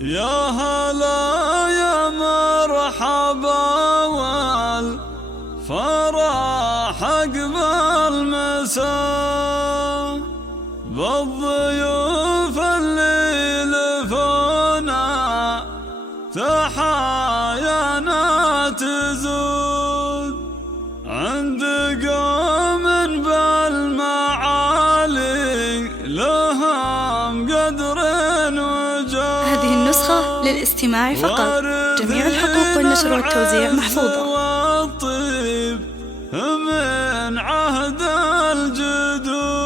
يا هلا يا مرحبا والفرح أقبل مساء بالضيوف اللي لفونا تحايانا تزود عند قوم بالمعالي لهم قدر وجود. هذه النسخة للاستماع فقط، جميع الحقوق والنشر والتوزيع محفوظة. والطيب من عهد الجدود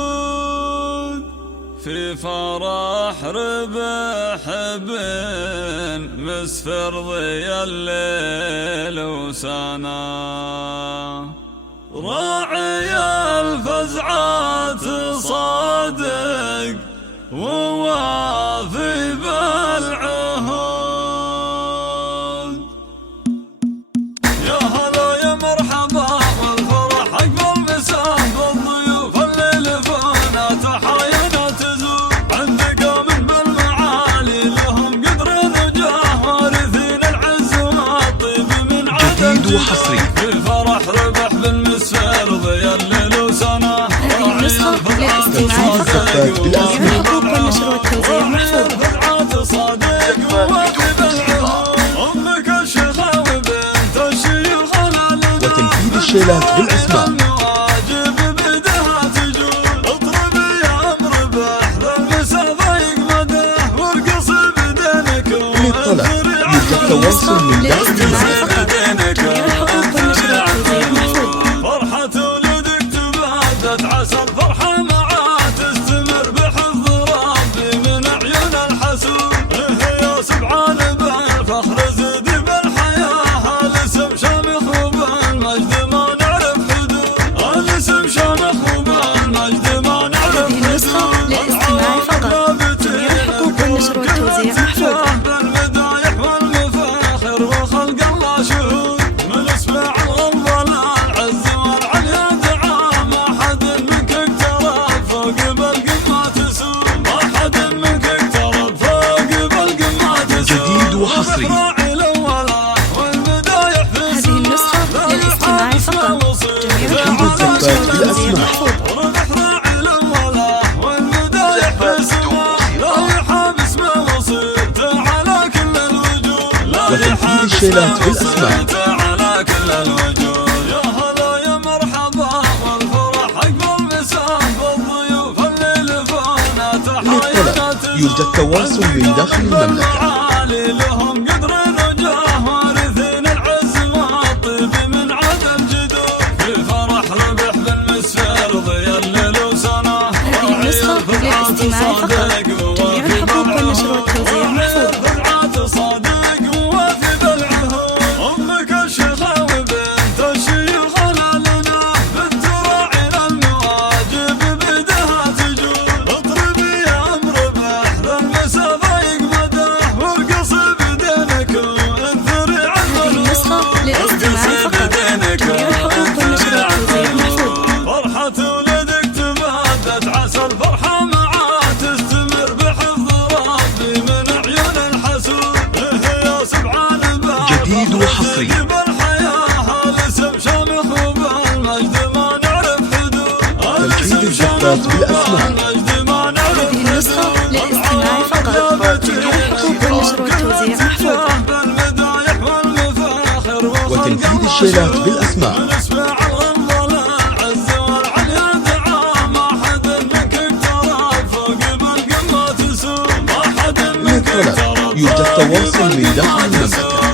في فرح ربح بن مسفر ضي الليل وسنا راعي الفزعات صادق ووافي بالعهود. يا هلا يا مرحبا والفرح أقبل مساء بالضيوف اللي لفونا تحايانا تزور عند قوم بالمعالي لهم قدر وجاه وارثين العز والطيب من عدم جديد وحصري في فرح ربح بالمسفر ضي الليل وسنا. هذه النسخة للاستماع فقط، جميع الحقوق والنشر والتوزيع محفوظة. وتنفيذ الشيلات بالأسماء. للطلب يرجى التواصل من داخل المملكة. فرحة ولدك تبادت عسى الفرحة معاه تستمر بحفظ ربي من عيون الحسود. يا سبحان بالفخر زد بالحياة الاسم شامخ وبالمجد ما نعرف حدود. الاسم شامخ وبالمجد ما نعرف حدود. هذه النسخة للاستماع فقط، جميع الحقوق والنشر والتوزيع محفوظة. بالمدايح والمفاخر وخلق الله شهود من اسمع الغلظة العز والعليا دعاء. ما حد منك اقترب فوق بالقمة تسود. ما حد منك اقترب فوق بالقمة تسود. جديد وحصري. هذه النسخة للاستماع فقط، جميع الحقوق والنشر والتوزيع محفوظة. وتنفيذ الشيلات بالأسماء. على كل الوجوه. يا هلا يا مرحبا والفرح أقبل مساء بالضيوف اللي لفونا للطلب يرجى التواصل من داخل المملكة. لهم قدر وجاه وارثين العز والطيب من عهد الجدود في فرح ربح بالمسفر ضي الليل وسنا. هذه النسخة للاستماع فقط، جميع الحقوق والنشر والتوزيع محفوظة. جديد وحصري. تنفيذ الزفات بالأسماء. هذه النسخة للاستماع فقط، جميع الحقوق والنشر والتوزيع محفوظة. وتنفيذ الشيلات بالأسماء. للطلب يرجى التواصل من داخل المملكة.